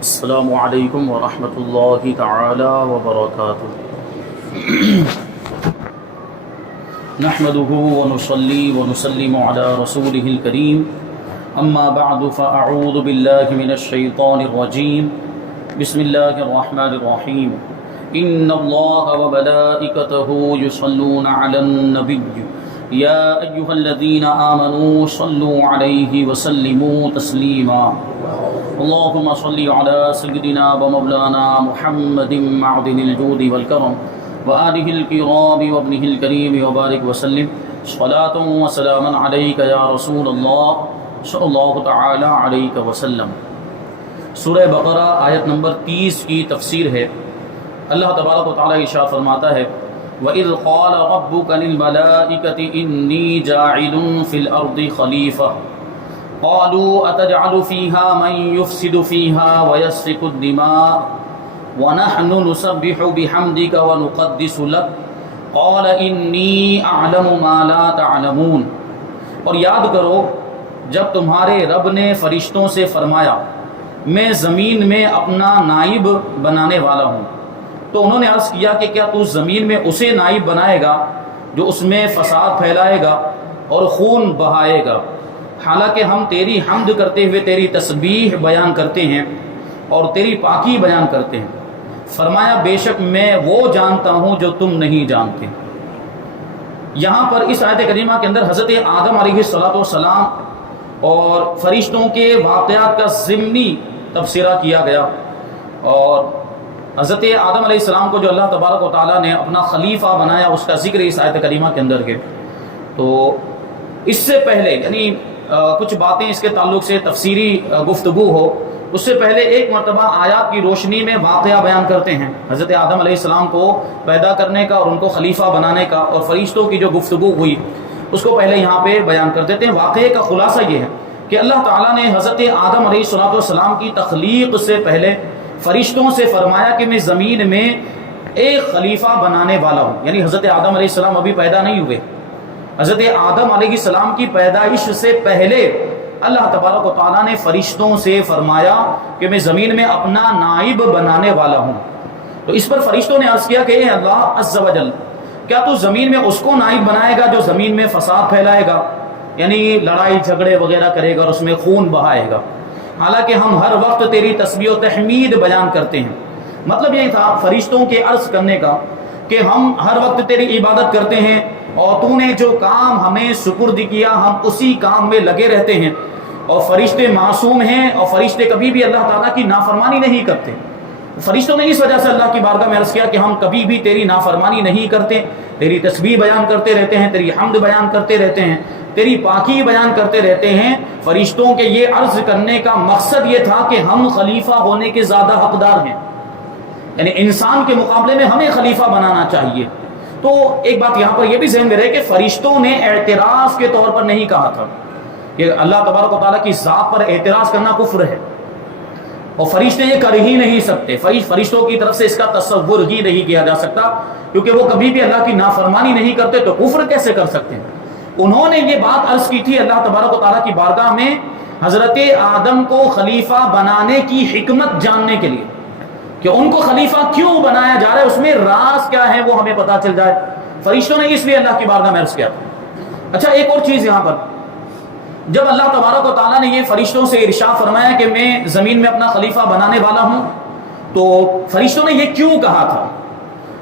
السلام علیکم ورحمۃ اللہ تعالی وبرکاتہ۔ نحمده ونصلي ونسلم على رسوله الكريم اما بعد فاعوذ بالله من الشيطان الرجيم بسم الله الرحمن الرحيم ان الله وملائكته يصلون على النبي يا ايها الذين آمنوا صلوا عليه وسلموا تسليما اللهم صل على سيدنا ومولانا محمد معدن الجود والكرم وآله الكرام وابنه الكريم وبارك وسلم صلاة وسلاما عليك يا رسول الله صلی اللہ تعالی علیہ وسلم۔ سورہ بقرہ آیت نمبر 30 کی تفسیر ہے۔ اللہ تبارک و تعالی ارشاد فرماتا ہے وَإِذْ قَالَ رَبُّكَ لِلْمَلَائِكَةِ إِنِّي جَاعِلٌ فِي الْأَرْضِ خَلِيفَةً قالوا أتجعل فيها من يفسد فيها ويسفك الدماء ونحن نسبح بحمدك ونقدس لك قال إني أعلم ما لا تعلمون۔ اور یاد کرو جب تمہارے رب نے فرشتوں سے فرمایا میں زمین میں اپنا نائب بنانے والا ہوں، تو انہوں نے عرض کیا کہ کیا تو زمین میں اسے نائب بنائے گا جو اس میں فساد پھیلائے گا اور خون بہائے گا، حالانکہ ہم تیری حمد کرتے ہوئے تیری تسبیح بیان کرتے ہیں اور تیری پاکی بیان کرتے ہیں۔ فرمایا بے شک میں وہ جانتا ہوں جو تم نہیں جانتے۔ یہاں پر اس آیت کریمہ کے اندر حضرت آدم علیہ السلام اور فرشتوں کے واقعات کا ضمنی تبصرہ کیا گیا، اور حضرت آدم علیہ السلام کو جو اللہ تبارک و تعالیٰ نے اپنا خلیفہ بنایا اس کا ذکر اس آیت کریمہ کے اندر ہے۔ تو اس سے پہلے یعنی کچھ باتیں اس کے تعلق سے تفسیری گفتگو ہو اس سے پہلے ایک مرتبہ آیات کی روشنی میں واقعہ بیان کرتے ہیں حضرت آدم علیہ السلام کو پیدا کرنے کا اور ان کو خلیفہ بنانے کا، اور فرشتوں کی جو گفتگو ہوئی اس کو پہلے یہاں پہ بیان کر دیتے ہیں۔ واقعے کا خلاصہ یہ ہے کہ اللہ تعالیٰ نے حضرت آدم علیہ السلام کی تخلیق سے پہلے فرشتوں سے فرمایا کہ میں زمین میں ایک خلیفہ بنانے والا ہوں، یعنی حضرت آدم علیہ السلام ابھی پیدا نہیں ہوئے۔ حضرت آدم علیہ السلام کی پیدائش سے پہلے اللہ تبارک و تعالیٰ نے فرشتوں سے فرمایا کہ میں زمین میں اپنا نائب بنانے والا ہوں۔ تو اس پر فرشتوں نے عرض کیا کہ اے اللہ عز و جل، کیا تو زمین میں اس کو نائب بنائے گا جو زمین میں فساد پھیلائے گا، یعنی لڑائی جھگڑے وغیرہ کرے گا اور اس میں خون بہائے گا، حالانکہ ہم ہر وقت تیری تسبیح و تحمید بیان کرتے ہیں۔ مطلب یہ تھا فرشتوں کے عرض کرنے کا کہ ہم ہر وقت تیری عبادت کرتے ہیں اور تو نے جو کام ہمیں سپرد کیا ہم اسی کام میں لگے رہتے ہیں، اور فرشتے معصوم ہیں اور فرشتے کبھی بھی اللہ تعالیٰ کی نافرمانی نہیں کرتے۔ فرشتوں نے اس وجہ سے اللہ کی بارگاہ میں عرض کیا کہ ہم کبھی بھی تیری نافرمانی نہیں کرتے، تیری تسبیح بیان کرتے رہتے ہیں، تیری حمد بیان کرتے رہتے ہیں، تیری پاکی بیان کرتے رہتے ہیں۔ فرشتوں کے یہ عرض کرنے کا مقصد یہ تھا کہ ہم خلیفہ ہونے کے زیادہ حقدار ہیں، یعنی انسان کے مقابلے میں ہمیں خلیفہ بنانا چاہیے۔ تو ایک بات یہاں پر یہ بھی ذہن میں رہے کہ فرشتوں نے اعتراض کے طور پر نہیں کہا تھا کہ اللہ تبارک و تعالیٰ کی ذات پر اعتراض کرنا کفر ہے، اور فرشتے یہ کر ہی نہیں سکتے، فرشتوں کی طرف سے اس کا تصور ہی نہیں کیا جا سکتا، کیونکہ وہ کبھی بھی اللہ کی نافرمانی نہیں کرتے تو کفر کیسے کر سکتے ہیں۔ انہوں نے یہ بات عرض کی تھی اللہ تبارک و تعالیٰ کی بارگاہ میں حضرت آدم کو خلیفہ بنانے کی حکمت جاننے کے لیے کہ ان کو خلیفہ کیوں بنایا جا رہا ہے، اس میں راز کیا ہے وہ ہمیں پتہ چل جائے۔ فرشتوں نے اس لیے اللہ کی بارگاہ میں عرض کیا تھا۔ اچھا ایک اور چیز یہاں پر، جب اللہ تبارک و تعالیٰ نے یہ فرشتوں سے ارشاد فرمایا کہ میں زمین میں اپنا خلیفہ بنانے والا ہوں، تو فرشتوں نے یہ کیوں کہا تھا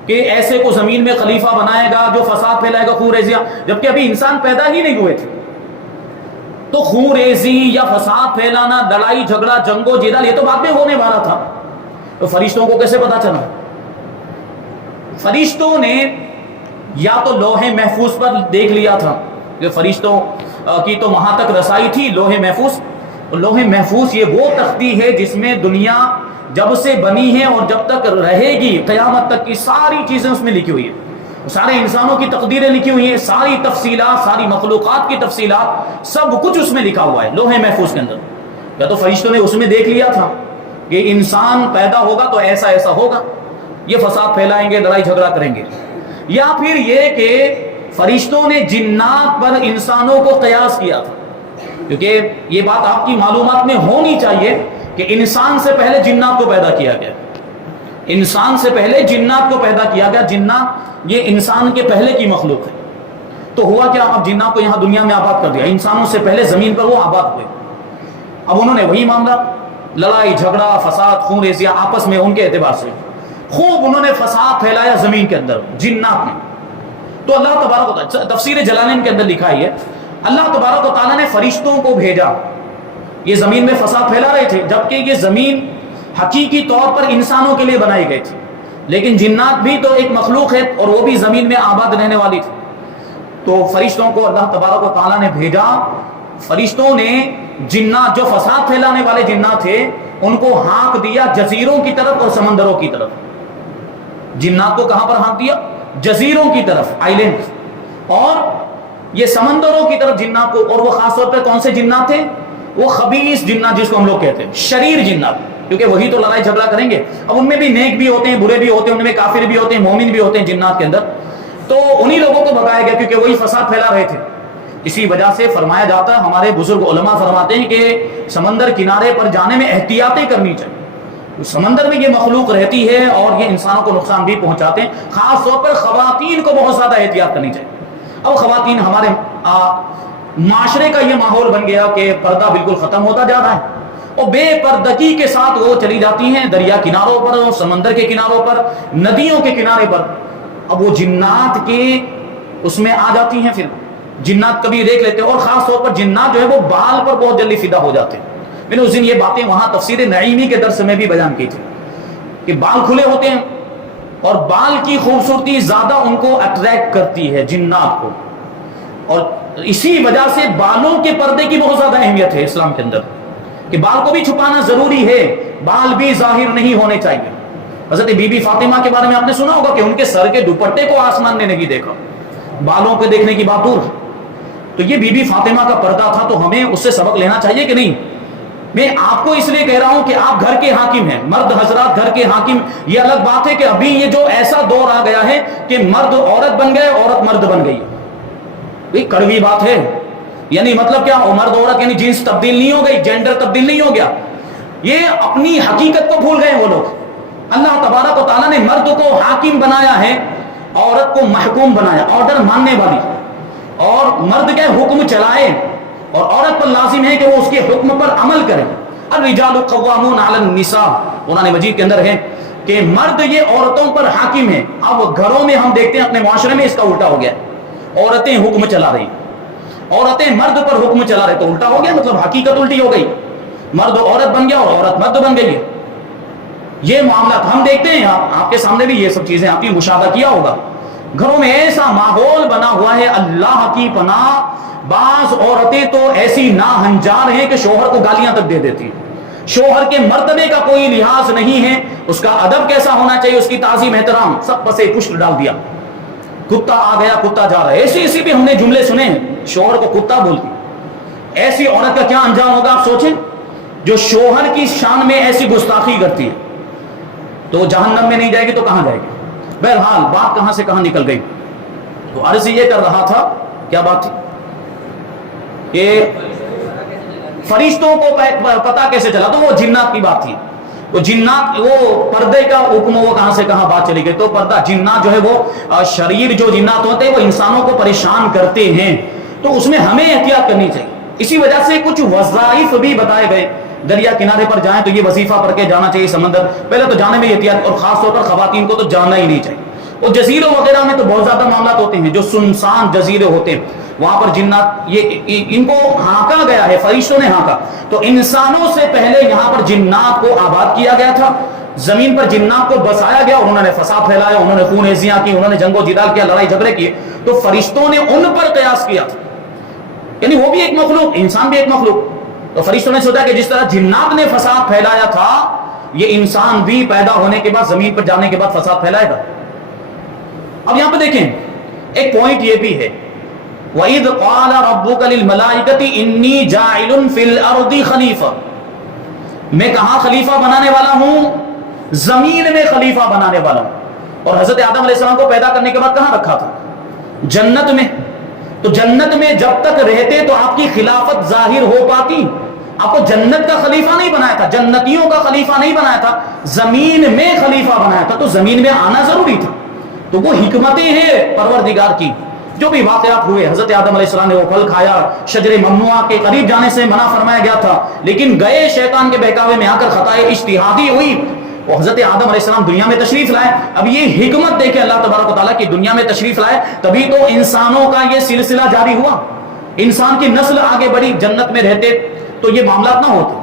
کہ ایسے کو زمین میں خلیفہ بنائے گا جو فساد پھیلائے گا، خون ریزیاں، جبکہ ابھی انسان پیدا ہی نہیں ہوئے تھے؟ تو خون ریزی یا فساد پھیلانا، لڑائی جھگڑا، جنگ و جدال یہ تو بعد میں ہونے والا تھا، تو فرشتوں کو کیسے پتا چلا؟ فرشتوں نے یا تو لوح محفوظ پر دیکھ لیا تھا کہ فرشتوں کی تو وہاں تک رسائی تھی لوح محفوظ، لوح محفوظ یہ وہ تختی ہے جس میں دنیا جب سے بنی ہے اور جب تک رہے گی قیامت تک کی ساری چیزیں اس میں لکھی ہوئی ہیں، سارے انسانوں کی تقدیریں لکھی ہوئی ہیں، ساری تفصیلات، ساری مخلوقات کی تفصیلات، سب کچھ اس میں لکھا ہوا ہے لوح محفوظ کے اندر۔ یا تو فرشتوں نے اس میں دیکھ لیا تھا کہ انسان پیدا ہوگا تو ایسا ایسا ہوگا، یہ فساد پھیلائیں گے، لڑائی جھگڑا کریں گے، یا پھر یہ کہ فرشتوں نے جنات پر انسانوں کو قیاس کیا تھا، کیونکہ یہ بات آپ کی معلومات میں ہونی چاہیے کہ انسان سے پہلے جنات کو پیدا کیا گیا. انسان سے پہلے جنات کو پیدا کیا گیا. جنات یہ انسان کے پہلے کی مخلوق ہے. تو ہوا کیا؟ اب جنات کو یہاں دنیا میں آباد کر دیا. انسانوں سے پہلے زمین پر وہ آباد ہوئے. اب انہوں نے وہی معاملہ، لڑائی جھگڑا فساد خون ریزیاں آپس میں ان کے اعتبار سے خوب انہوں نے فساد پھیلایا زمین کے اندر جنات نے. تو اللہ تبارک و تعالیٰ، تفسیر جلالین کے اندر لکھا ہے، اللہ تبارک و تعالیٰ نے فرشتوں کو بھیجا. یہ زمین میں فساد پھیلا رہے تھے، جبکہ یہ زمین حقیقی طور پر انسانوں کے لیے بنائی گئی تھی، لیکن جنات بھی تو ایک مخلوق ہے اور وہ بھی زمین میں آباد رہنے والی تھی. تو فرشتوں کو اللہ تبارک و تعالیٰ نے بھیجا. فرشتوں نے جنات جو فساد پھیلانے والے جنات تھے ان کو ہانک دیا جزیروں کی طرف اور سمندروں کی طرف. جنات کو کہاں پر ہانک دیا؟ جزیروں کی طرف، آئلینڈ، اور یہ سمندروں کی طرف جنات کو. اور وہ خاص طور پہ کون سے جنات تھے؟ وہ خبیث جنات جس کو ہم لوگ کہتے ہیں، شریر جنات، کیونکہ وہی تو لڑائی جھگڑا کریں گے. اب ان میں بھی نیک بھی ہوتے ہیں، برے بھی ہوتے ہیں، ان میں کافر بھی ہوتے ہیں، مومن بھی ہوتے ہیں جنات کے اندر. تو انہی لوگوں کو بھگایا گیا کیونکہ وہی فساد پھیلا رہے تھے. اسی وجہ سے فرمایا جاتا ہے، ہمارے بزرگ علماء فرماتے ہیں کہ سمندر کنارے پر جانے میں احتیاطیں کرنی چاہیے. سمندر میں یہ مخلوق رہتی ہے اور یہ انسانوں کو نقصان بھی پہنچاتے ہیں. خاص طور پر خواتین کو بہت زیادہ احتیاط کرنی چاہیے. اب خواتین، ہمارے معاشرے کا یہ ماحول بن گیا کہ پردہ بالکل ختم ہوتا جا رہا ہے اور بے پردگی کے ساتھ وہ چلی جاتی ہیں دریا کناروں پر اور سمندر کے کناروں پر، ندیوں کے کنارے پر. اب وہ جنات کے اس میں آ جاتی ہیں. پھر جنات کبھی دیکھ لیتے ہیں، اور خاص طور پر جنات جو ہے وہ بال پر بہت جلدی فدا ہو جاتے ہیں. میں نے اس دن یہ باتیں وہاں تفسیر نعیمی کے درس میں بھی بیان کی تھی کہ بال کھلے ہوتے ہیں اور بال کی خوبصورتی زیادہ ان کو اٹریکٹ کرتی ہے جنات کو. اور اسی وجہ سے بالوں کے پردے کی بہت زیادہ اہمیت ہے اسلام کے اندر کہ بال کو بھی چھپانا ضروری ہے، بال بھی ظاہر نہیں ہونے چاہیے. حضرت بی بی فاطمہ کے بارے میں آپ نے سنا ہوگا کہ ان کے سر کے دوپٹے کو آسمان نے نہیں دیکھا، بالوں پہ دیکھنے کی بات دور ہے. تو یہ بی بی فاطمہ کا پردہ تھا، تو ہمیں اس سے سبق لینا چاہیے کہ نہیں. میں آپ کو اس لیے کہہ رہا ہوں کہ آپ گھر کے حاکم ہیں، مرد حضرات گھر کے حاکم. یہ الگ بات ہے کہ ابھی یہ جو ایسا دور آ گیا ہے کہ مرد عورت بن گئے، عورت مرد بن گئی. یہ کڑوی بات ہے. یعنی مطلب کیا؟ مرد عورت یعنی جنس تبدیل نہیں ہو گئی، جینڈر تبدیل نہیں ہو گیا. یہ اپنی حقیقت کو بھول گئے وہ لوگ. اللہ تبارک و تعالیٰ نے مرد کو حاکم بنایا ہے، عورت کو محکوم بنایا، آرڈر ماننے والی. اور مرد کے حکم چلائے اور عورت پر لازم ہے کہ وہ اس کے حکم پر عمل کرے. الرجال قوامون علی النساء، قرآن مجید کے اندر ہے کہ مرد یہ عورتوں پر حاکم ہے. اب گھروں میں ہم دیکھتے ہیں اپنے معاشرے میں اس کا الٹا ہو گیا، عورتیں حکم چلا رہی، عورتیں مرد پر حکم چلا رہے. تو الٹا ہو گیا، مطلب حقیقت الٹی ہو گئی. مرد عورت بن گیا اور عورت مرد بن گئی ہے. یہ معاملات ہم دیکھتے ہیں، آپ کے سامنے بھی یہ سب چیزیں آپ نے مشاہدہ کیا ہوگا. گھروں میں ایسا ماحول بنا ہوا ہے، اللہ کی پناہ. بعض عورتیں تو ایسی ناہنجار ہیں کہ شوہر کو گالیاں تک دے دیتی ہیں. شوہر کے مرتبے کا کوئی لحاظ نہیں ہے، اس کا ادب کیسا ہونا چاہیے، اس کی تعظیم احترام سب پسے پشت ڈال دیا. کتا آ گیا کتا جا رہا ہے، ایسی بھی ہم نے جملے سنے ہیں. شوہر کو کتا بولتی. ایسی عورت کا کیا انجام ہوگا آپ سوچیں، جو شوہر کی شان میں ایسی گستاخی کرتی ہے. تو جہنم میں نہیں جائے گی تو کہاں جائے گی؟ بہرحال بات کہاں سے کہاں نکل گئی. تو عرض یہ کر رہا تھا، کیا بات تھی کہ فرشتوں کو پتا کیسے چلا. تو وہ جنات کی بات تھی. تو جنات وہ پردے کا حکم، وہ کہاں سے کہاں بات چلی گئی. تو پردہ، جنات جو ہے وہ شریر جو جنات ہوتے ہیں وہ انسانوں کو پریشان کرتے ہیں، تو اس میں ہمیں احتیاط کرنی چاہیے. اسی وجہ سے کچھ وظائف بھی بتائے گئے. دریا کنارے پر جائیں تو یہ وظیفہ پڑھ کے جانا چاہیے. سمندر پہلے تو جانے میں احتیاط، اور خاص طور پر خواتین کو تو جانا ہی نہیں چاہیے. اور جزیروں وغیرہ میں تو بہت زیادہ معاملات ہوتے ہیں جو سنسان جزیرے ہوتے ہیں، وہاں پر جنات یہ ان کو ہانکا گیا ہے، فرشتوں نے ہانکا. تو انسانوں سے پہلے یہاں پر جنات کو آباد کیا گیا تھا، زمین پر جنات کو بسایا گیا. انہوں نے فساد پھیلایا، انہوں نے خون ریزیاں کی، انہوں نے جنگ و جدال کیا، لڑائی جھگڑے کیے. تو فرشتوں نے ان پر قیاس کیا تھا، یعنی وہ بھی ایک مخلوق، انسان بھی ایک مخلوق. تو فرشتوں نے سوچا کہ جس طرح جنات نے فساد پھیلایا تھا، یہ انسان بھی پیدا ہونے کے بعد زمین پر جانے کے بعد فساد پھیلائے گا. اب یہاں پہ دیکھیں ایک پوائنٹ یہ بھی ہے، وَإِذْ قَالَ رَبُّكَ لِلْمَلَائِكَةِ إِنِّي جَاعِلٌ فِي الْأَرْضِ خَلِيفَةً، میں کہاں خلیفہ بنانے والا ہوں؟ زمین میں خلیفہ بنانے والا ہوں. اور حضرت آدم علیہ السلام کو پیدا کرنے کے بعد کہاں رکھا تھا؟ جنت میں. تو جنت میں جب تک رہتے تو آپ کی خلافت ظاہر ہو پاتی؟ آپ کو جنت کا خلیفہ نہیں بنایا تھا، جنتیوں کا خلیفہ نہیں بنایا تھا، زمین میں خلیفہ بنایا تھا، تو زمین میں آنا ضروری تھا۔ تو وہ حکمتیں ہیں پروردگار کی۔ جو بھی واقعات ہوئے، حضرت آدم علیہ السلام نے وہ پھل کھایا، شجر ممنوعہ کے قریب جانے سے منع فرمایا گیا تھا، لیکن گئے شیطان کے بہکاوے میں آ کر خطائے اجتہادی ہوئی، وہ حضرت آدم علیہ السلام دنیا میں تشریف لائے۔ اب یہ حکمت دیکھیں اللہ تبارک و تعالیٰ کی، دنیا میں تشریف لائے تبھی تو انسانوں کا یہ سلسلہ جاری ہوا، انسان کی نسل آگے بڑھی، جنت میں رہتے تو یہ معاملات نہ ہوتے،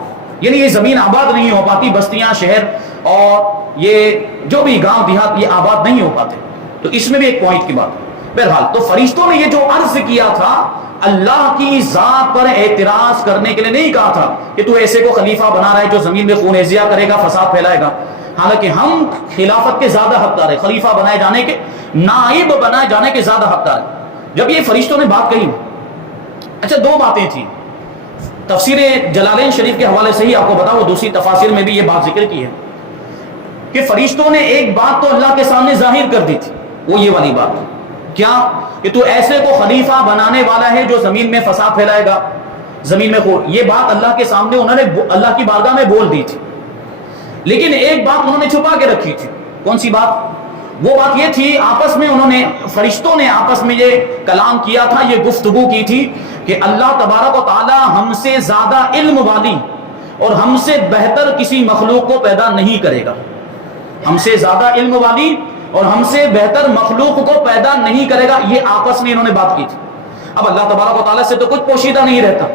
یعنی یہ زمین آباد نہیں ہو پاتی، بستیاں، شہر اور یہ جو بھی گاؤں دیہات یہ آباد نہیں ہو پاتے۔ تو اس میں بھی ایک پوائنٹ کی بات ہے۔ بہرحال تو فرشتوں نے یہ جو عرض کیا تھا، اللہ کی ذات پر اعتراض کرنے کے لیے نہیں کہا تھا کہ تو ایسے کو خلیفہ بنا رہا ہے جو زمین میں خون ریزیاں کرے گا، فساد پھیلائے گا۔ حالانکہ ہم خلافت کے زیادہ حقدار ہیں، خلیفہ بنائے جانے کے، نائب بنائے جانے کے زیادہ حقدار ہیں۔ جب یہ فرشتوں نے بات کہی، اچھا دو باتیں تھیں، تفسیر جلالین شریف کے حوالے سے ہی آپ کو بتا، وہ دوسری تفاسیر میں بھی یہ بات ذکر کی ہے کہ فرشتوں نے ایک بات تو اللہ کے سامنے ظاہر کر دی تھی، وہ یہ والی بات کیا کہ تو ایسے کو خلیفہ بنانے والا ہے جو زمین میں فساد پھیلائے گا، زمین میں خون، یہ بات اللہ کے سامنے انہوں نے اللہ کی بارگاہ میں بول دی تھی، لیکن ایک بات انہوں نے چھپا کے رکھی تھی۔ کون سی بات؟ وہ بات یہ تھی، آپس میں انہوں نے، فرشتوں نے آپس میں یہ کلام کیا تھا، یہ گفتگو کی تھی کہ اللہ تبارک و تعالی ہم سے زیادہ علم والی اور ہم سے بہتر کسی مخلوق کو پیدا نہیں کرے گا، ہم سے زیادہ علم والی اور ہم سے بہتر مخلوق کو پیدا نہیں کرے گا، یہ آپس میں انہوں نے بات کی تھی۔ اب اللہ تبارک و تعالیٰ سے تو کچھ پوشیدہ نہیں رہتا،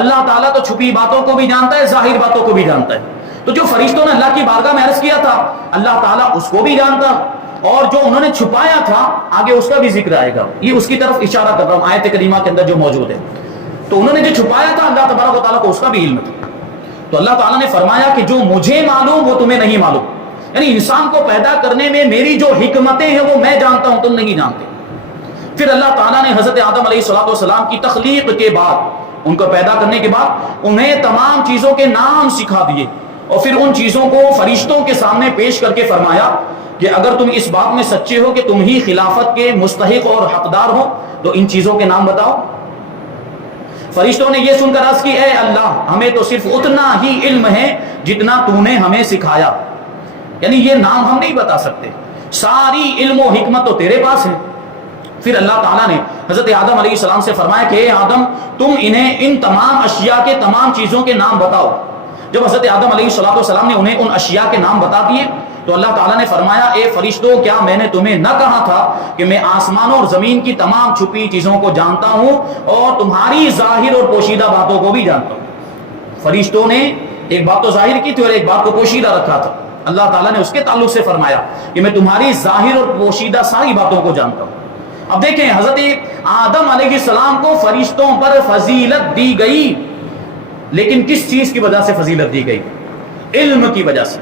اللہ تعالیٰ تو چھپی باتوں کو بھی جانتا ہے، ظاہر باتوں کو بھی جانتا ہے۔ تو جو فرشتوں نے اللہ کی بارگاہ میں عرض کیا تھا، اللہ تعالیٰ اس کو بھی جانتا، اور جو انہوں نے چھپایا تھا آگے اس کا بھی ذکر آئے گا، یہ اس کی طرف اشارہ کر رہا ہوں آیت کریمہ کے اندر جو موجود ہے۔ تو انہوں نے جو چھپایا تھا اللہ تبارک و تعالیٰ کو اس کا بھی علم تھا۔ تو اللہ تعالیٰ نے فرمایا کہ جو مجھے معلوم وہ تمہیں نہیں معلوم، یعنی انسان کو پیدا کرنے میں میری جو حکمتیں ہیں وہ میں جانتا ہوں، تم نہیں جانتے۔ پھر اللہ تعالیٰ نے حضرت آدم علیہ السلام کی تخلیق کے بعد، ان کو پیدا کرنے کے بعد انہیں تمام چیزوں کے نام سکھا دیے، اور پھر ان چیزوں کو فرشتوں کے سامنے پیش کر کے فرمایا کہ اگر تم اس بات میں سچے ہو کہ تم ہی خلافت کے مستحق اور حقدار ہو تو ان چیزوں کے نام بتاؤ۔ فرشتوں نے یہ سن کر عرض کی، اے اللہ ہمیں تو صرف اتنا ہی علم ہے جتنا تو نے ہمیں سکھایا، یعنی یہ نام ہم نہیں بتا سکتے، ساری علم و حکمت تو تیرے پاس ہے۔ پھر اللہ تعالیٰ نے حضرت آدم علیہ السلام سے فرمایا کہ اے آدم تم انہیں ان تمام اشیاء کے تمام چیزوں کے نام بتاؤ۔ جب حضرت آدم علیہ السلام نے انہیں ان اشیاء کے نام بتا دیے تو اللہ تعالیٰ نے فرمایا، اے فرشتوں کیا میں نے تمہیں نہ کہا تھا کہ میں آسمانوں اور زمین کی تمام چھپی چیزوں کو جانتا ہوں اور تمہاری ظاہر اور پوشیدہ باتوں کو بھی جانتا ہوں۔ فرشتوں نے ایک بات تو ظاہر کی تھی اور ایک بات کو پوشیدہ رکھا تھا، اللہ تعالیٰ نے اس کے تعلق سے فرمایا کہ میں تمہاری ظاہر اور پوشیدہ ساری باتوں کو جانتا ہوں۔ اب دیکھیں حضرت آدم علیہ السلام کو فرشتوں پر فضیلت دی گئی، لیکن کس چیز کی وجہ سے فضیلت دی گئی؟ علم کی وجہ سے۔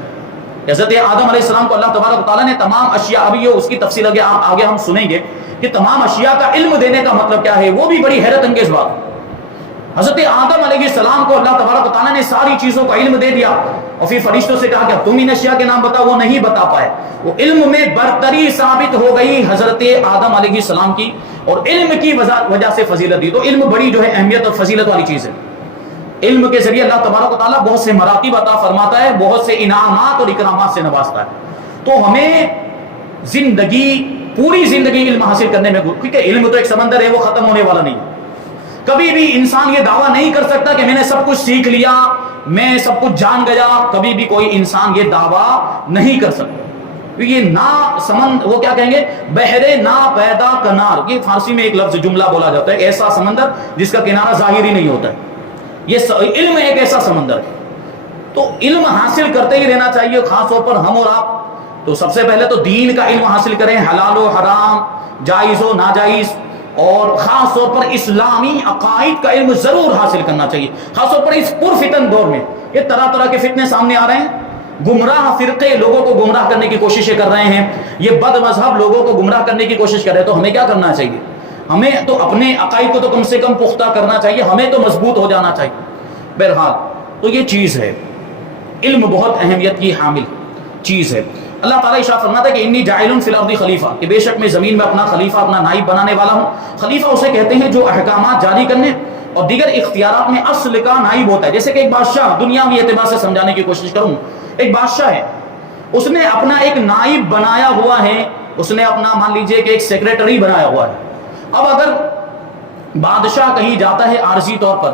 حضرت آدم علیہ السلام کو اللہ تبارک و تعالیٰ نے تمام اشیاء، ابھی اس کی تفصیل آگے ہم سنیں گے کہ تمام اشیاء کا علم دینے کا مطلب کیا ہے، وہ بھی بڑی حیرت انگیز بات۔ حضرت آدم علیہ السلام کو اللہ تبارک و تعالیٰ نے ساری چیزوں کا علم دے دیا، اور پھر فرشتوں سے کہا کہ تم ان اشیاء کے نام بتاؤ، وہ نہیں بتا پائے۔ وہ علم میں برتری ثابت ہو گئی حضرت آدم علیہ السلام کی، اور علم کی وجہ سے فضیلت دی۔ تو علم بڑی جو ہے اہمیت اور فضیلت والی چیز ہے۔ علم کے ذریعے اللہ تبارک و تعالیٰ بہت سے مراتب عطا فرماتا ہے، بہت سے انعامات اور اکرامات سے نوازتا ہے۔ تو ہمیں زندگی، پوری زندگی علم حاصل کرنے میں، کیونکہ علم تو ایک سمندر ہے، وہ ختم ہونے والا نہیں ہے۔ کبھی بھی انسان یہ دعویٰ نہیں کر سکتا کہ میں نے سب کچھ سیکھ لیا، میں سب کچھ جان گیا، کبھی بھی کوئی انسان یہ دعویٰ نہیں کر سکتا۔ یہ نا سمند، وہ کیا کہیں گے، بحر نا پیدا کنار، یہ فارسی میں ایک لفظ جملہ بولا جاتا ہے، ایسا سمندر جس کا کنارہ ظاہر ہی نہیں ہوتا ہے۔ یہ علم ایک ایسا سمندر ہے، تو علم حاصل کرتے ہی رہنا چاہیے، خاص طور پر ہم اور آپ۔ تو سب سے پہلے تو دین کا علم حاصل کریں، حلال و حرام، جائز و ناجائز، اور خاص طور پر اسلامی عقائد کا علم ضرور حاصل کرنا چاہیے، خاص طور پر اس پرفتن دور میں۔ یہ طرح طرح کے فتنے سامنے آ رہے ہیں، گمراہ فرقے لوگوں کو گمراہ کرنے کی کوششیں کر رہے ہیں، یہ بد مذہب لوگوں کو گمراہ کرنے کی کوشش کر رہے ہیں۔ تو ہمیں کیا کرنا چاہیے؟ ہمیں تو اپنے عقائد کو تو کم سے کم پختہ کرنا چاہیے، ہمیں تو مضبوط ہو جانا چاہیے۔ بہرحال تو یہ چیز ہے، علم بہت اہمیت کی حامل چیز ہے۔ اللہ تعالیٰ ارشاد فرماتا ہے کہ انی جاعل فی الارض خلیفہ، کہ بے شک میں زمین میں اپنا خلیفہ، اپنا نائب بنانے والا ہوں۔ خلیفہ اسے کہتے ہیں جو احکامات جاری کرنے اور دیگر اختیارات میں اصل کا نائب ہوتا ہے. جیسے کہ ایک بادشاہ، دنیاوی اعتبار سے سمجھانے کی کوشش کروں، ایک بادشاہ ہے، اس نے اپنا ایک نائب بنایا ہوا ہے، اس نے اپنا مان لیجئے کہ ایک سیکریٹری بنایا ہوا ہے. اب اگر بادشاہ کہیں جاتا ہے عارضی طور پر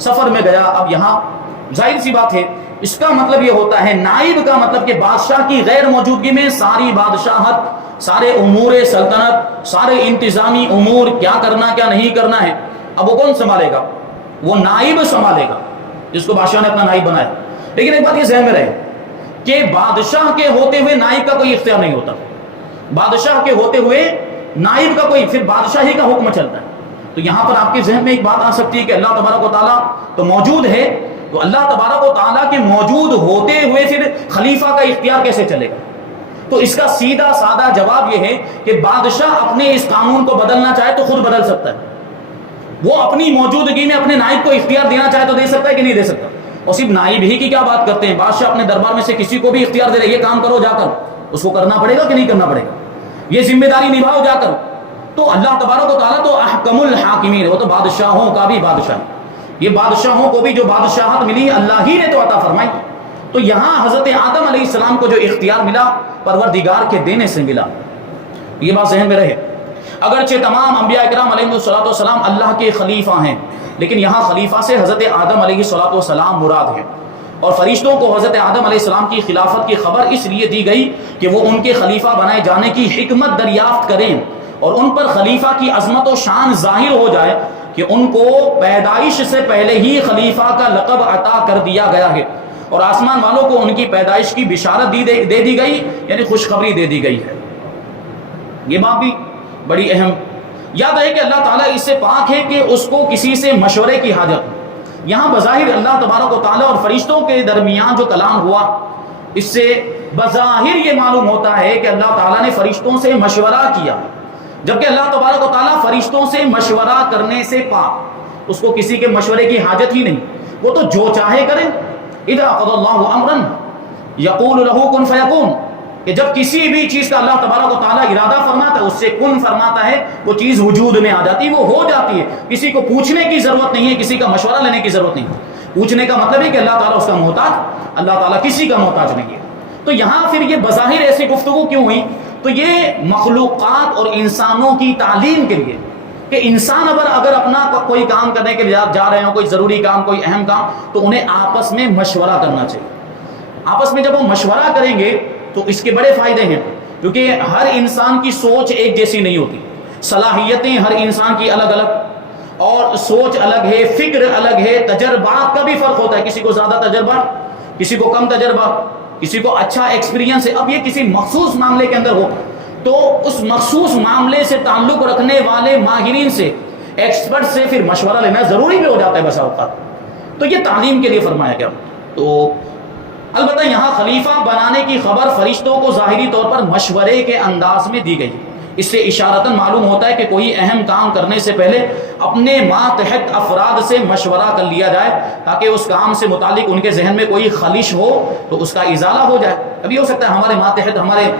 سفر میں گیا، اب یہاں ظاہر سی بات ہے اس کا مطلب یہ ہوتا ہے، نائب کا مطلب کہ بادشاہ کی غیر موجودگی میں ساری بادشاہت، سارے امور سلطنت، سارے انتظامی امور، کیا کرنا کیا نہیں کرنا ہے، اب وہ کون سنبھالے گا؟ وہ نائب سنبھالے گا جس کو بادشاہ نے اپنا نائب بنایا. لیکن ایک بات یہ ذہن میں رہے کہ بادشاہ کے ہوتے ہوئے نائب کا کوئی اختیار نہیں ہوتا. بادشاہ کے ہوتے ہوئے نائب کا کوئی، پھر بادشاہی کا حکم چلتا ہے. تو یہاں پر آپ کے ذہن میں ایک بات آ سکتی ہے کہ اللہ تبارک و تعالیٰ تو موجود ہے، تو اللہ تبارک و تعالیٰ کے موجود ہوتے ہوئے پھر خلیفہ کا اختیار کیسے چلے گا؟ تو اس کا سیدھا سادہ جواب یہ ہے کہ بادشاہ اپنے اس قانون کو بدلنا چاہے تو خود بدل سکتا ہے. وہ اپنی موجودگی میں اپنے نائب کو اختیار دینا چاہے تو دے سکتا ہے کہ نہیں دے سکتا. اور صرف نائب ہی کی کیا بات کرتے ہیں، بادشاہ اپنے دربار میں سے کسی کو بھی اختیار دے رہے، یہ کام کرو جا کر، اس کو کرنا پڑے گا کہ نہیں کرنا پڑے گا، یہ ذمہ داری نبھاؤ جا کر. تو اللہ تبارک و تعالیٰ تو احکم الحاکمین، وہ تو بادشاہوں کا بھی بادشاہ، یہ بادشاہوں کو بھی جو بادشاہت ملی اللہ ہی نے تو عطا فرمائی. تو یہاں حضرت آدم علیہ السلام کو جو اختیار ملا پروردگار کے دینے سے ملا، یہ بات ذہن میں رہے. اگرچہ تمام انبیاء کرام علیہ السلام اللہ کے خلیفہ ہیں، لیکن یہاں خلیفہ سے حضرت آدم علیہ السلام مراد ہے. اور فرشتوں کو حضرت آدم علیہ السلام کی خلافت کی خبر اس لیے دی گئی کہ وہ ان کے خلیفہ بنائے جانے کی حکمت دریافت کریں اور ان پر خلیفہ کی عظمت و شان ظاہر ہو جائے کہ ان کو پیدائش سے پہلے ہی خلیفہ کا لقب عطا کر دیا گیا ہے، اور آسمان والوں کو ان کی پیدائش کی بشارت دے دی گئی، یعنی خوشخبری دے دی گئی ہے. یہ بات بھی بڑی اہم یاد ہے کہ اللہ تعالیٰ اس سے پاک ہے کہ اس کو کسی سے مشورے کی حاجت. یہاں بظاہر اللہ تبارک و تعالیٰ اور فرشتوں کے درمیان جو کلام ہوا، اس سے بظاہر یہ معلوم ہوتا ہے کہ اللہ تعالیٰ نے فرشتوں سے مشورہ کیا، جبکہ اللہ تبارک و تعالیٰ فرشتوں سے مشورہ کرنے سے پاک، اس کو کسی کے مشورے کی حاجت ہی نہیں، وہ تو جو چاہے کرے. اذا قضى الله امرا يقول له كن فيكون، کہ جب کسی بھی چیز کا اللہ تبارک و تعالیٰ ارادہ فرماتا ہے، اس سے کن فرماتا ہے، وہ چیز وجود میں آ جاتی ہے، وہ ہو جاتی ہے. کسی کو پوچھنے کی ضرورت نہیں ہے، کسی کا مشورہ لینے کی ضرورت نہیں. پوچھنے کا مطلب ہے کہ اللہ تعالیٰ اس کا محتاج، اللہ تعالیٰ کسی کا محتاج نہیں ہے. تو یہاں پھر یہ بظاہر ایسی گفتگو کیوں ہوئی؟ تو یہ مخلوقات اور انسانوں کی تعلیم کے لیے کہ انسان اگر اپنا کوئی کام کرنے کے لیے جا رہے ہوں، کوئی ضروری کام، کوئی اہم کام، تو انہیں آپس میں مشورہ کرنا چاہیے. آپس میں جب وہ مشورہ کریں گے تو اس کے بڑے فائدے ہیں، کیونکہ ہر انسان کی سوچ ایک جیسی نہیں ہوتی، صلاحیتیں ہر انسان کی الگ الگ، اور سوچ الگ ہے، فکر الگ ہے، تجربات کا بھی فرق ہوتا ہے، کسی کو زیادہ تجربہ، کسی کو کم تجربہ، کسی کو اچھا ایکسپیرینس ہے. اب یہ کسی مخصوص معاملے کے اندر ہو تو اس مخصوص معاملے سے تعلق رکھنے والے ماہرین سے، ایکسپرٹ سے پھر مشورہ لینا ضروری بھی ہو جاتا ہے بسا اوقات. تو یہ تعلیم کے لیے فرمایا گیا. تو البتہ یہاں خلیفہ بنانے کی خبر فرشتوں کو ظاہری طور پر مشورے کے انداز میں دی گئی. اس سے اشارتاً معلوم ہوتا ہے کہ کوئی اہم کام کرنے سے پہلے اپنے ماتحت افراد سے مشورہ کر لیا جائے تاکہ اس کام سے متعلق ان کے ذہن میں کوئی خلش ہو تو اس کا ازالہ ہو جائے. ابھی ہو سکتا ہے ہمارے ماتحت، ہمارے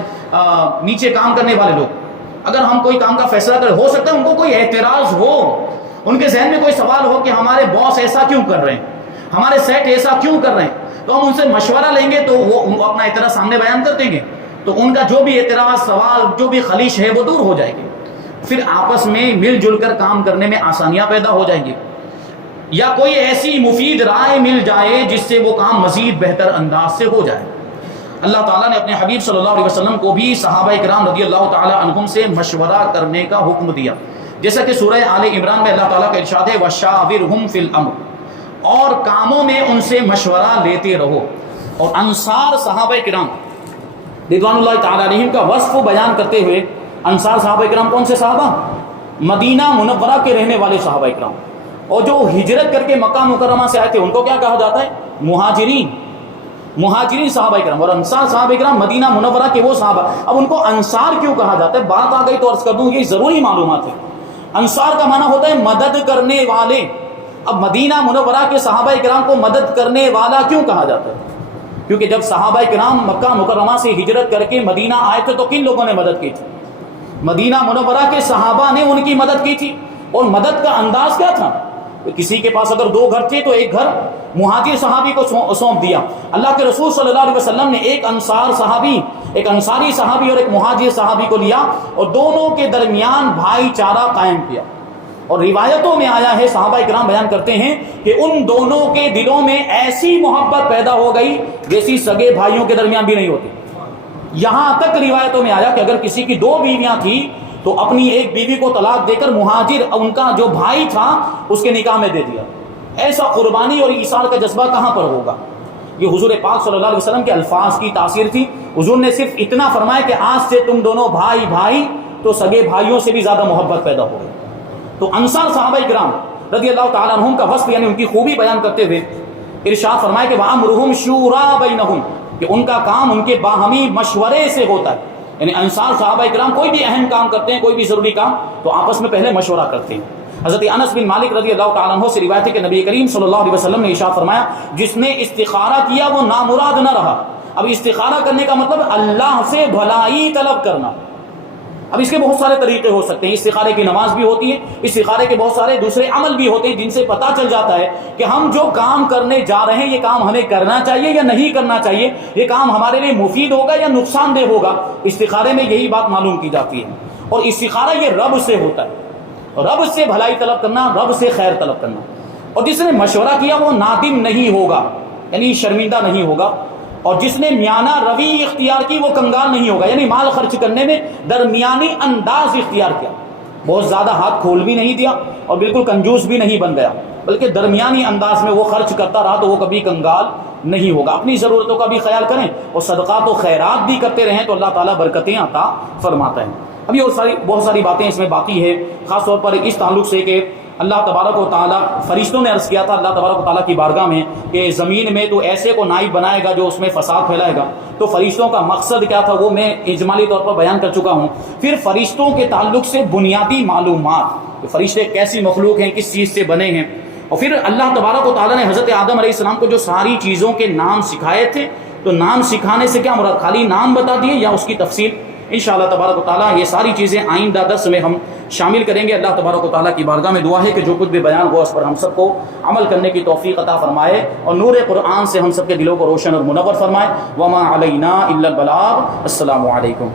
نیچے کام کرنے والے لوگ، اگر ہم کوئی کام کا فیصلہ کریں، ہو سکتا ہے ان کو کوئی اعتراض ہو، ان کے ذہن میں کوئی سوال ہو کہ ہمارے باس ایسا کیوں کر رہے ہیں، ہمارے سیٹ ایسا کیوں کر رہے ہیں. تو ہم ان سے مشورہ لیں گے تو وہ اپنا اعتراض سامنے بیان کر دیں گے، تو ان کا جو بھی اعتراض، سوال، جو بھی خلیش ہے وہ دور ہو جائے گی. پھر آپس میں مل جل کر کام کرنے میں آسانیاں پیدا ہو جائیں گی، یا کوئی ایسی مفید رائے مل جائے جس سے وہ کام مزید بہتر انداز سے ہو جائے. اللہ تعالیٰ نے اپنے حبیب صلی اللہ علیہ وسلم کو بھی صحابہ کرام رضی اللہ تعالیٰ عنہم سے مشورہ کرنے کا حکم دیا، جیسا کہ سورہ آل عمران میں اللہ تعالیٰ کا ارشاد ہے وَشَاوِرْهُمْ فِي الْأَمْرِ، اور کاموں میں ان سے مشورہ لیتے رہو. اور انصار صحابہ کرام رضوان اللہ تعالیٰ علیہم کا وصف بیان کرتے ہوئے، انصار صحابہ کرام کون سے صحابہ؟ مدینہ منورہ کے رہنے والے صحابہ کرام، اور جو ہجرت کر کے مکہ مکرمہ سے آئے تھے ان کو کیا کہا جاتا ہے؟ مہاجرین صحابہ کرام. اور انصار صحابہ کرام مدینہ منورہ کے وہ صحابہ. اب ان کو انصار کیوں کہا جاتا ہے؟ بات آ گئی تو عرض کر دوں، یہ ضروری معلومات ہے. انصار کا معنی ہوتا ہے مدد کرنے والے. اب مدینہ منورہ کے صحابہ کرام کو مدد کرنے والا کیوں کہا جاتا ہے؟ کیونکہ جب صحابہ کرام مکہ مکرمہ سے ہجرت کر کے مدینہ آئے تھے تو کن لوگوں نے مدد کی تھی؟ مدینہ منورہ کے صحابہ نے ان کی مدد کی تھی. اور مدد کا انداز کیا تھا؟ کسی کے پاس اگر 2 گھر تھے تو ایک گھر مہاجر صحابی کو سونپ دیا. اللہ کے رسول صلی اللہ علیہ وسلم نے ایک انصاری صحابی اور ایک مہاجر صحابی کو لیا اور دونوں کے درمیان بھائی چارہ قائم کیا. اور روایتوں میں آیا ہے، صحابہ اکرام بیان کرتے ہیں کہ ان دونوں کے دلوں میں ایسی محبت پیدا ہو گئی جیسی سگے بھائیوں کے درمیان بھی نہیں ہوتی. یہاں تک روایتوں میں آیا کہ اگر کسی کی 2 بیویاں تھیں تو اپنی ایک بیوی کو طلاق دے کر مہاجر ان کا جو بھائی تھا اس کے نکاح میں دے دیا. ایسا قربانی اور ایثار کا جذبہ کہاں پر ہوگا؟ یہ حضور پاک صلی اللہ علیہ وسلم کے الفاظ کی تاثیر تھی. حضور نے صرف اتنا فرمایا کہ آج سے تم دونوں بھائی تو سگے بھائیوں سے بھی زیادہ محبت پیدا ہو گئی. تو انصار صحابہ کرام رضی اللہ تعالیٰ عنہم کا وصف یعنی ان کی خوبی بیان کرتے ہوئے ارشاد فرمایا کہ وَأَمْرُهُمْ شُورَىٰ بَيْنَهُمْ، کہ ان کا کام ان کے باہمی مشورے سے ہوتا ہے. یعنی انصار صحابہ کرام کوئی بھی اہم کام کرتے ہیں، کوئی بھی ضروری کام، تو آپس میں پہلے مشورہ کرتے ہیں. حضرت انس بن مالک رضی اللہ تعالیٰ عنہ سے روایت ہے کہ نبی کریم صلی اللہ علیہ وسلم نے ارشاد فرمایا جس نے استخارہ کیا وہ نامراد نہ رہا. اب استخارہ کرنے کا مطلب اللہ سے بھلائی طلب کرنا. اب اس کے بہت سارے طریقے ہو سکتے ہیں. استخارے کی نماز بھی ہوتی ہے، استخارے کے بہت سارے دوسرے عمل بھی ہوتے ہیں جن سے پتہ چل جاتا ہے کہ ہم جو کام کرنے جا رہے ہیں یہ کام ہمیں کرنا چاہیے یا نہیں کرنا چاہیے، یہ کام ہمارے لیے مفید ہوگا یا نقصان دہ ہوگا. استخارے میں یہی بات معلوم کی جاتی ہے. اور استخارہ یہ رب سے ہوتا ہے، رب سے بھلائی طلب کرنا، رب سے خیر طلب کرنا. اور جس نے مشورہ کیا وہ نادم نہیں ہوگا، یعنی شرمندہ نہیں ہوگا. اور جس نے میانہ روی اختیار کی وہ کنگال نہیں ہوگا، یعنی مال خرچ کرنے میں درمیانی انداز اختیار کیا. بہت زیادہ ہاتھ کھول بھی نہیں دیا اور بالکل کنجوس بھی نہیں بن گیا، بلکہ درمیانی انداز میں وہ خرچ کرتا رہا تو وہ کبھی کنگال نہیں ہوگا. اپنی ضرورتوں کا بھی خیال کریں اور صدقات و خیرات بھی کرتے رہیں تو اللہ تعالیٰ برکتیں عطا فرماتا ہے. ابھی بہت ساری باتیں اس میں باقی ہے، خاص طور پر اس تعلق سے کہ اللہ تبارک و تعالیٰ، فرشتوں نے عرض کیا تھا اللہ تبارک و تعالیٰ کی بارگاہ میں کہ زمین میں تو ایسے کو نائب بنائے گا جو اس میں فساد پھیلائے گا. تو فرشتوں کا مقصد کیا تھا وہ میں اجمالی طور پر بیان کر چکا ہوں. پھر فرشتوں کے تعلق سے بنیادی معلومات، فرشتے کیسی مخلوق ہیں، کس چیز سے بنے ہیں. اور پھر اللہ تبارک و تعالیٰ نے حضرت آدم علیہ السلام کو جو ساری چیزوں کے نام سکھائے تھے، تو نام سکھانے سے کیا مراد، خالی نام بتا دیے یا اس کی تفصیل؟ انشاءاللہ تبارک و تعالیٰ یہ ساری چیزیں آئندہ درس میں ہم شامل کریں گے. اللہ تبارک و تعالیٰ کی بارگاہ میں دعا ہے کہ جو کچھ بھی بیان ہوا اس پر ہم سب کو عمل کرنے کی توفیق عطا فرمائے اور نور قرآن سے ہم سب کے دلوں کو روشن اور منور فرمائے. وما علینا الا البلاغ. السلام علیکم.